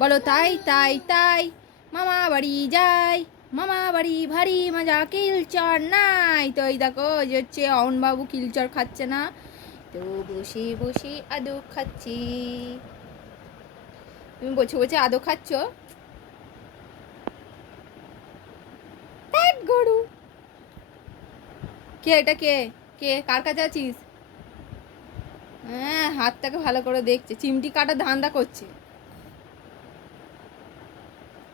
বলো তাই তাই তাই। মামা বাড়ি যাই, মামা বাড়ি ভারী মজা কিলচর নাই। তো এই দেখো যে হচ্ছে অহনবাবু কিলচর খাচ্ছে না। তো বসে বসে আদো খাচ্ছি। তুমি বসে বসে আদো খাচ্ছ? গরু। কে এটা কে? কে? কার কাছে আছিস? হ্যাঁ হাতটাকে ভালো করে দেখছে। চিমটি কাটা ধান্দা করছে।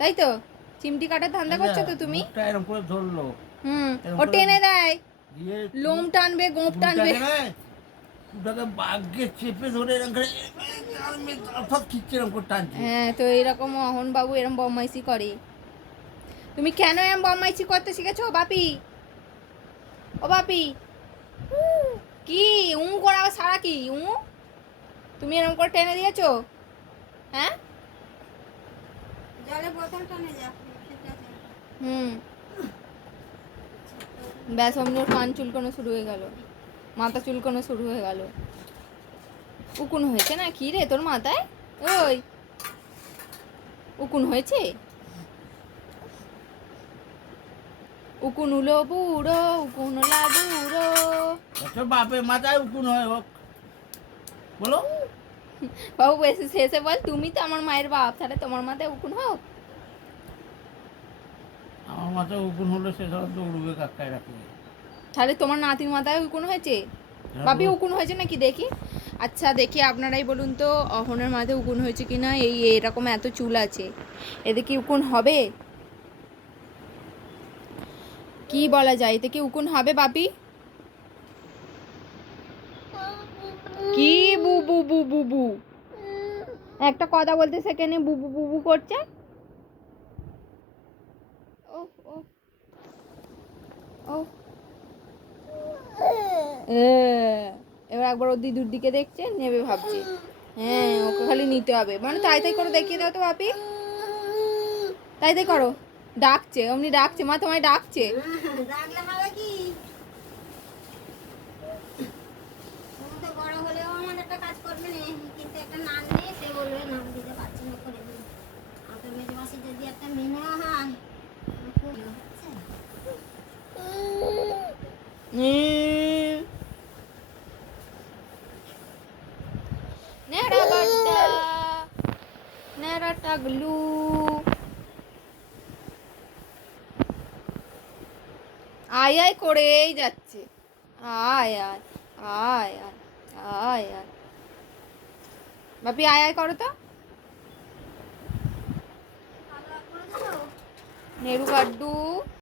তাই তো? চিমটি কাটার ধান্দা করছ তো তুমি? এরকম করে ধরলো। হুম ও টেনে দেয়। লোম টানবে গোপ টানবে। ওটাকে বাঘকে চেপে ধরে এরকম করে অর্থাৎ খিচ্ছে এরকম করে টানছে। হ্যাঁ তো এরকম অহন বাবু এরকম বদমাইশি করে। তুমি কেন বদমাইশি করতে শিখেছো বাপি? ও বাপি? কি উ করা সারা কি উ? তুমি এরকম করে টেনে দিয়েছ? হ্যাঁ? হুম। ব্যাস অমনি ওর কান চুলকানো শুরু হয়ে গেল। মাথা চুলকানো শুরু হয়ে গেল। উকুন হয়েছে না? কি রে তোর মাথায়? ওই। উকুন হয়েছে? উকুন উলো বুড়ো উকুন উলা বুড়ো। আচ্ছা বাপের মাথায় উকুন হয় হোক। বলো। বাবু শেষে বল তুমি তো আমার মায়ের বাপ তাহলে তোমার মাথায় উকুন হোক? আমার মাথায় উকুন হলে সে ধর দৌড়বে কাকায় রাখবে তাহলে তোমার নাতির মাথায় উকুন হয়েছে? বাপি উকুন হয়েছে নাকি? দেখি। আচ্ছা দেখি আপনারাই বলুন তো অহনের মাঝে উকুন হয়েছে কি না এই এরকম এত চুল আছে। এতে কি উকুন হবে? কি বলা যায়? এতে কি উকুন হবে বাপি কি বু বু বু বু বু। একটা কথা বলতে সেখানে বু বু বু বু করছে। এবার একবার ও দিদুর দিকে দেখছে, নেবে ভাবছে। হ্যাঁ ওকে খালি নিতে হবে। মানে তাই তাই করে দেখিয়ে দাও তো বাপি তাই তাই করো। ডাকছে, অমনি ডাকছে, মা তোমায় ডাকছে রাখলাম আবার কি তুমি তো বড় হলেও আমার একটা কাজ করবে না কিন্তু একটা নান নেই সে বলবে নাম দিতে পারছি না করে দিন আপনার মেজে মাসি যদি একটা মেয়ে নেওয়া হয় খুব ভালো হচ্ছে। নেড়া বাড্ডা নেড়া টাগলু আয় আয় করেই যাচ্ছে আয় আয় আয় আয় আয় আয় বাপি আয় আয় করো তো? নেড়ু গাড্ডু